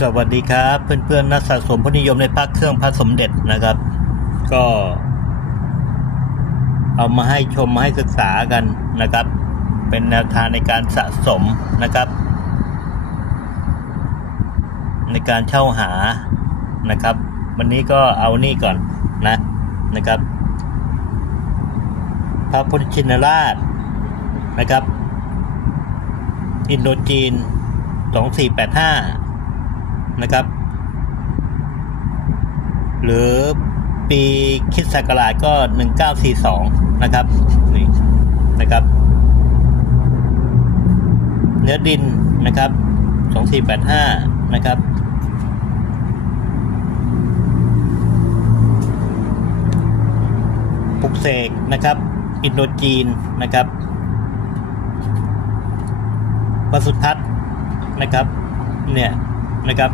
สวัสดีครับ เพื่อนๆ นักสะสมผู้นิยมในภาคเครื่องพระสมเด็จนะครับ ก็ เอามาให้ชมมาให้ศึกษากันนะครับ เป็นแนวทางในการสะสมนะครับ ในการเช่าหานะครับ วันนี้ก็เอานี่ก่อนนะนะครับ พระพุทธชินราชนะครับ อินโดจีน2485 นะครับ หรือปีคิดศักราชก็ 1942 นะครับนี่นะครับ เนื้อดินนะครับ 2485 นะครับปลุกเสกนะครับ อินโดจีนนะครับวสุทัศน์นะครับ เนี่ยนะครับ